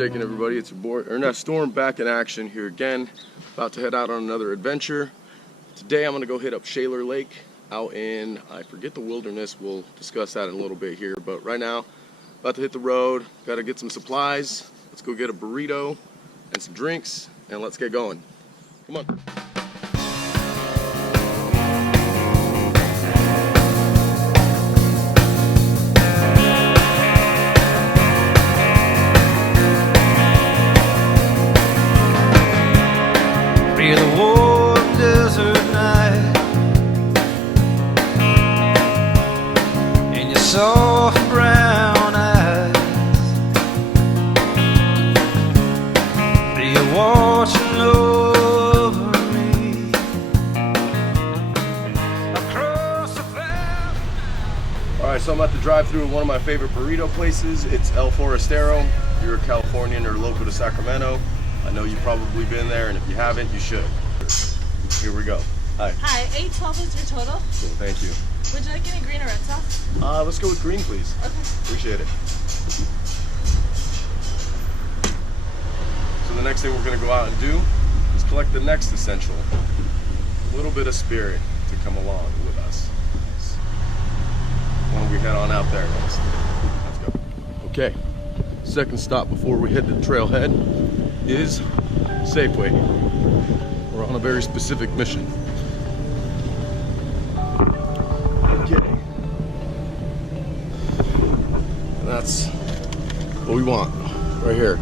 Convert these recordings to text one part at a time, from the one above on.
shaking, everybody? It's your boy Ernest Storm back in action here again. About to head out on another adventure. Today I'm gonna go hit up Shealor Lake out in, I forget the wilderness. We'll discuss that in a little bit here. But right now, about to hit the road. Got to get some supplies. Let's go get a burrito and some drinks, and let's get going. Come on. In the warm desert night, in your soft brown eyes, you're watching over me across the valley. Alright, so I'm about to drive through one of my favorite burrito places. It's El Forastero. If you're a Californian or local to Sacramento, I know you've probably been there, and if you haven't, you should. Here we go. Hi. Hi, 812 is your total. Cool, thank you. Would you like any green or red sauce? Let's go with green, please. Okay. Appreciate it. So the next thing we're going to go out and do is collect the next essential. A little bit of spirit to come along with us. Why don't we head on out there next? Let's go. Okay. Second stop before we hit the trailhead is Safeway. We're on a very specific mission. Okay. And that's what we want right here.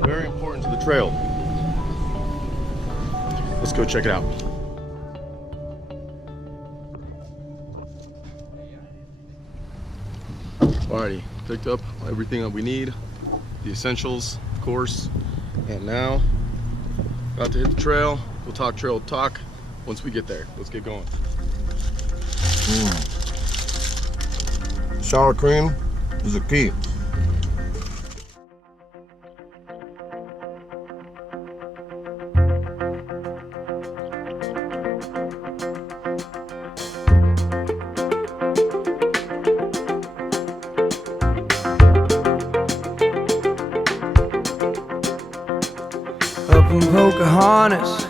Very important to the trail. Let's go check it out. Alrighty, picked up everything that we need, the essentials, of course, and now about to hit the trail. We'll talk trail talk once we get there. Let's get going. Sour cream is the key. Up in Pocahontas,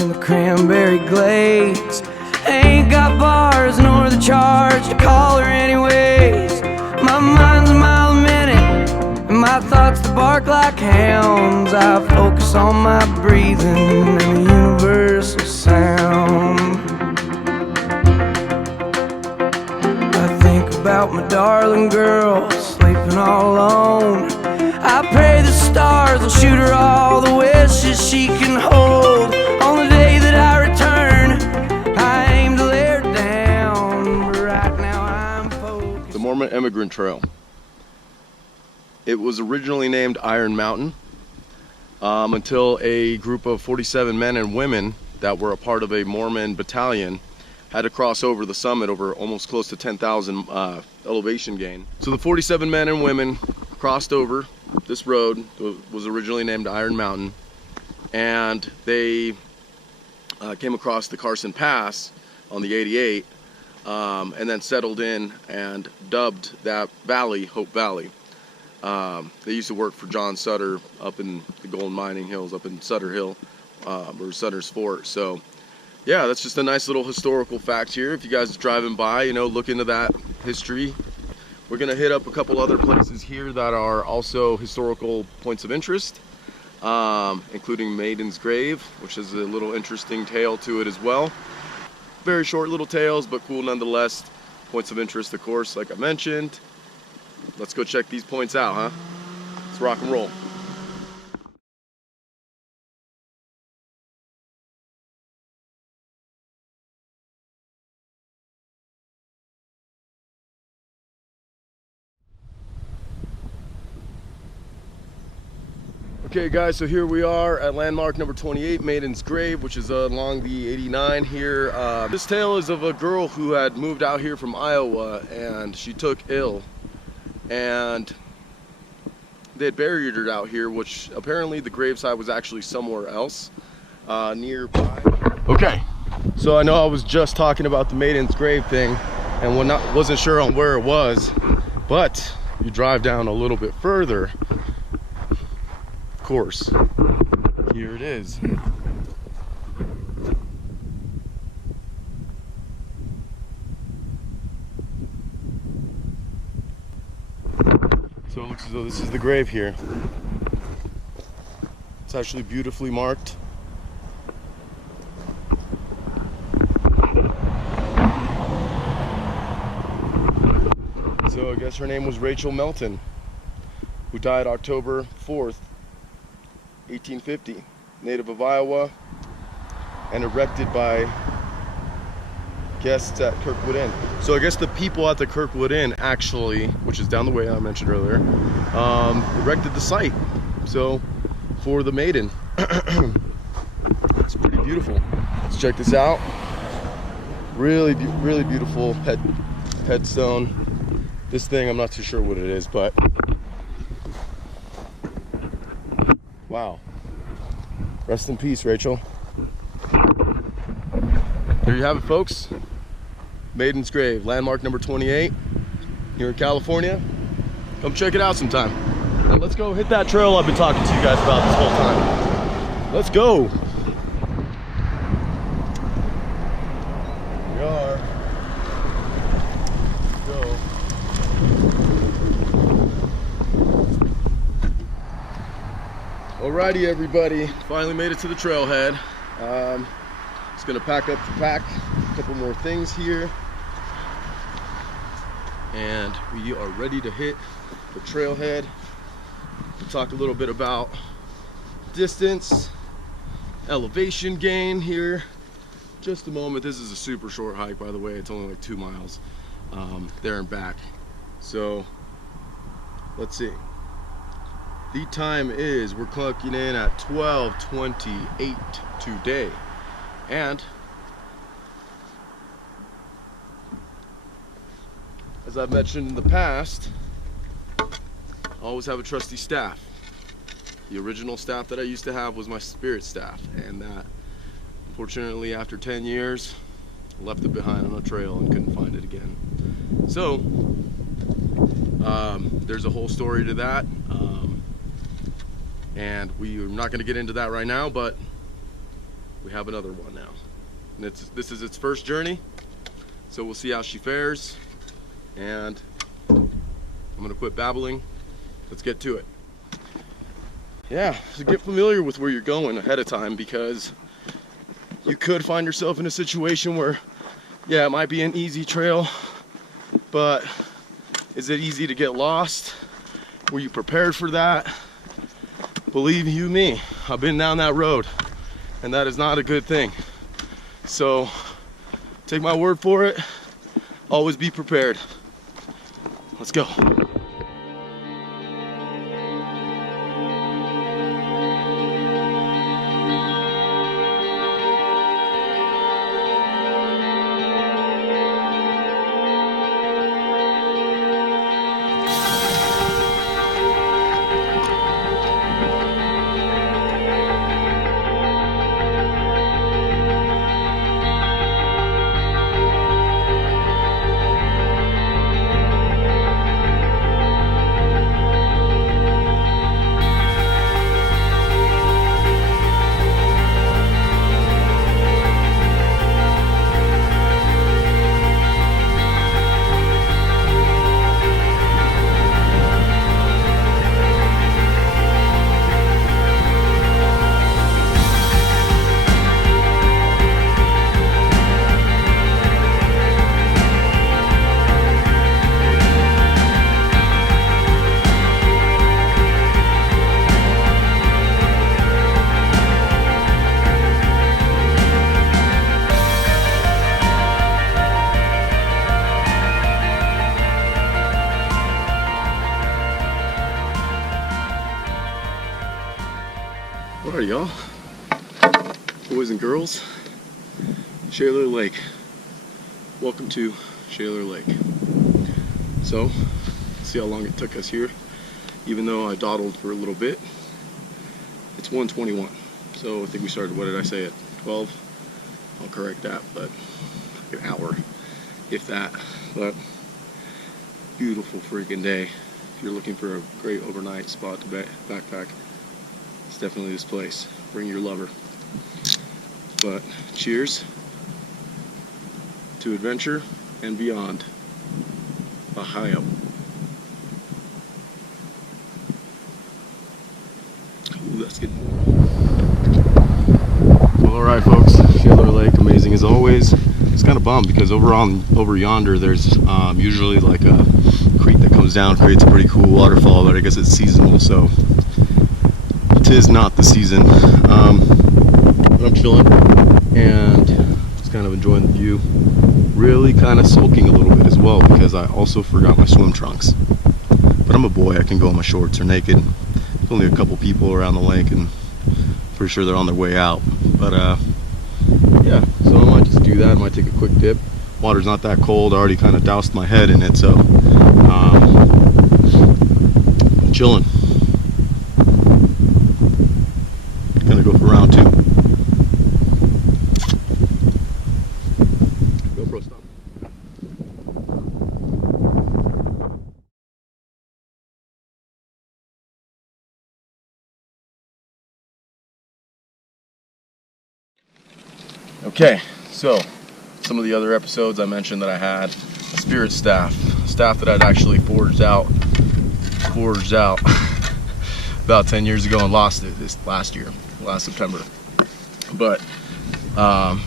in the cranberry glades, ain't got bars nor the charge to call her anyways. My mind's a mile a minute, and my thoughts to bark like hounds. I focus on my breathing and the universal sound. I think about my darling girl sleeping all alone. I pray the stars will shoot her all the wishes she can hold. On the day that I return, I aim to lay her down, but right now I'm focused. The Mormon Emigrant Trail. It was originally named Iron Mountain until a group of 47 men and women that were a part of a Mormon battalion had to cross over the summit over almost close to 10,000 elevation gain. So the 47 men and women crossed over this road. Was originally named Iron Mountain, and they came across the Carson Pass on the 88 and then settled in and dubbed that valley Hope Valley. They used to work for John Sutter up in the gold mining hills up in Sutter Hill, or Sutter's Fort. So yeah, that's just a nice little historical fact here. If you guys are driving by, you know, look into that history. We're gonna hit up a couple other places here that are also historical points of interest, including Maiden's Grave, which is a little interesting tale to it as well. Very short little tales, but cool nonetheless. Points of interest, of course, like I mentioned. Let's go check these points out, huh? Let's rock and roll. Okay guys, so here we are at landmark number 28, Maiden's Grave, which is along the 89 here. This tale is of a girl who had moved out here from Iowa, and she took ill, and they had buried her out here, which apparently the gravesite was actually somewhere else nearby. Okay, so I know I was just talking about the Maiden's Grave thing and wasn't sure on where it was, but you drive down a little bit further, course, here it is. So it looks as though this is the grave here. It's actually beautifully marked. So I guess her name was Rachel Melton, who died October 4th, 1850, native of Iowa, and erected by guests at Kirkwood Inn. So I guess the people at the Kirkwood Inn actually, which is down the way I mentioned earlier, erected the site. So for the maiden, it's pretty beautiful. Let's check this out. Really beautiful headstone. This thing, I'm not too sure what it is, but wow. Rest in peace, Rachel. There you have it, folks. Maiden's Grave, landmark number 28 here in California. Come check it out sometime. And let's go hit that trail I've been talking to you guys about this whole time. Let's go. Here we are. Let's go. Alrighty, everybody. Finally made it to the trailhead. Just gonna pack up the pack. A couple more things here. And we are ready to hit the trailhead. We'll talk a little bit about distance, elevation gain here. Just a moment. This is a super short hike, by the way. It's only like 2 miles there and back. So let's see. The time is, we're clocking in at 12:28 today. And as I've mentioned in the past, I always have a trusty staff. The original staff that I used to have was my spirit staff, and that, unfortunately, after 10 years, I left it behind on a trail and couldn't find it again. So, there's a whole story to that, and we are not going to get into that right now, but we have another one now. And this is its first journey, so we'll see how she fares. And I'm gonna quit babbling. Let's get to it. Yeah, so get familiar with where you're going ahead of time, because you could find yourself in a situation where, yeah, it might be an easy trail, but is it easy to get lost? Were you prepared for that? Believe you me, I've been down that road, and that is not a good thing. So take my word for it. Always be prepared. Let's go. What are y'all? Boys and girls, Shealor Lake. Welcome to Shealor Lake. So, see how long it took us here. Even though I dawdled for a little bit, it's 1:21. So I think we started, what did I say, at 12? I'll correct that, but like an hour, if that. But beautiful freaking day. If you're looking for a great overnight spot to backpack, it's definitely this place. Bring your lover. But cheers to adventure and beyond. Ohio. Ooh, that's good. Well, alright folks, Shealor Lake, amazing as always. It's kind of bummed because over yonder there's usually like a creek that comes down, creates a pretty cool waterfall, but I guess it's seasonal, so it is not the season. But I'm chilling and just kind of enjoying the view. Really kind of sulking a little bit as well because I also forgot my swim trunks. But I'm a boy, I can go in my shorts or naked. There's only a couple people around the lake and pretty sure they're on their way out. But yeah, so I might just do that. I might take a quick dip. Water's not that cold. I already kind of doused my head in it, so I'm chilling. Gonna go for round 2. GoPro stop. Okay, so some of the other episodes I mentioned that I had a spirit staff that I'd actually forged out about 10 years ago and lost it this last September. But I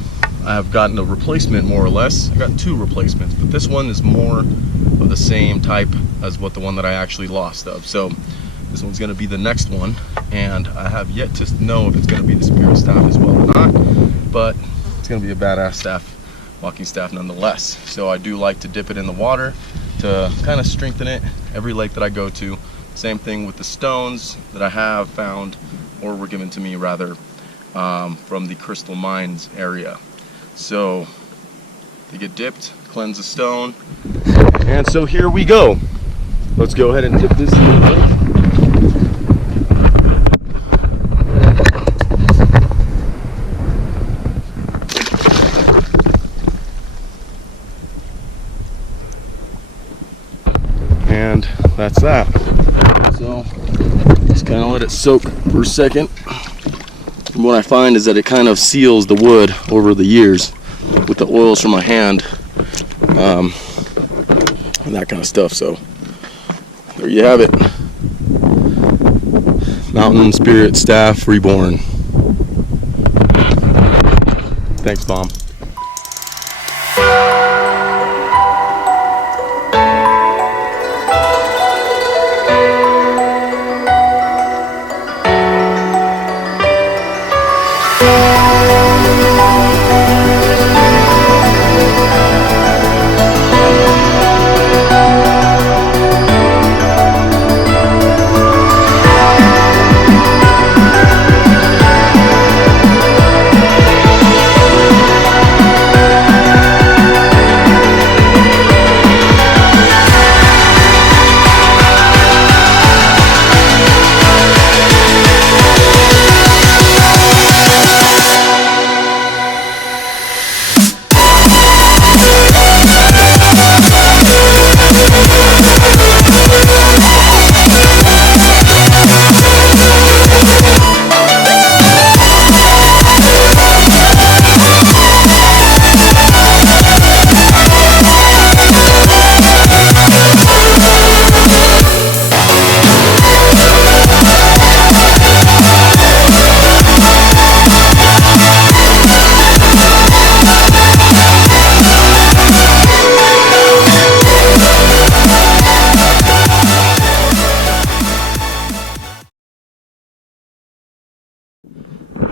have gotten a replacement more or less. I got 2 replacements, but this one is more of the same type as what the one that I actually lost of. So this one's going to be the next one, and I have yet to know if it's going to be the spirit staff as well or not, but it's going to be a badass walking staff nonetheless. So I do like to dip it in the water to kind of strengthen it every lake that I go to. Same thing with the stones that I have found, or were given to me rather, from the Crystal Mines area. So they get dipped, cleanse the stone, and so here we go. Let's go ahead and dip this in the lake. And that's that. So just kind of let it soak for a second. And what I find is that it kind of seals the wood over the years with the oils from my hand, and that kind of stuff. So there you have it. Mountain Spirit Staff Reborn. Thanks, Mom.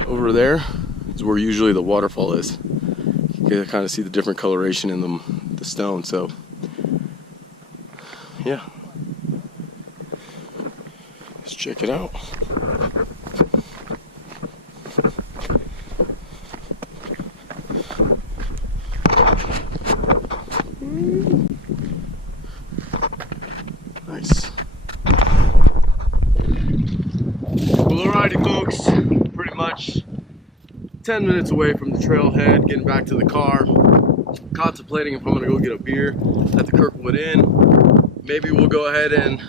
Over there is where usually the waterfall is. You can kind of see the different coloration in the stone. So yeah, let's check it out. Nice. Well, alrighty folks, pretty much 10 minutes away from the trailhead, getting back to the car, contemplating if I'm gonna go get a beer at the Kirkwood Inn. Maybe we'll go ahead and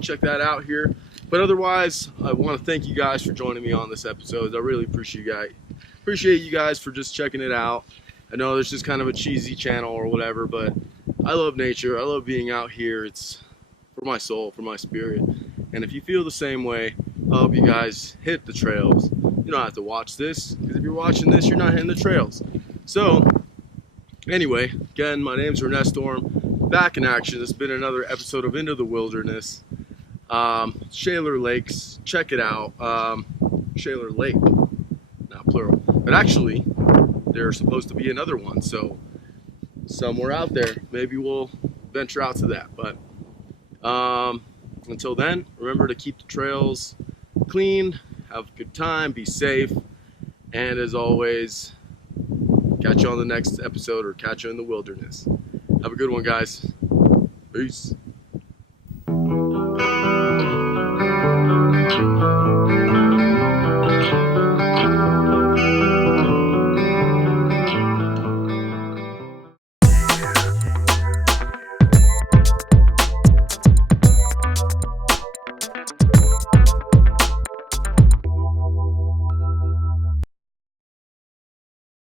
check that out here But otherwise, I want to thank you guys for joining me on this episode. I really appreciate you guys for just checking it out. I know this is kind of a cheesy channel or whatever, but I love nature. I love being out here. It's for my soul, for my spirit. And if you feel the same way, I hope you guys hit the trails. You don't have to watch this, because if you're watching this, you're not hitting the trails. So, anyway, again, my name's Ernest Storm. Back in action. It's been another episode of Into the Wilderness. Shealor Lakes. Check it out. Shealor Lake. Not plural. But actually, there's supposed to be another one. So, somewhere out there, maybe we'll venture out to that. But until then, remember to keep the trails clean, have a good time, be safe, and as always, catch you on the next episode, or catch you in the wilderness. Have a good one, guys. Peace.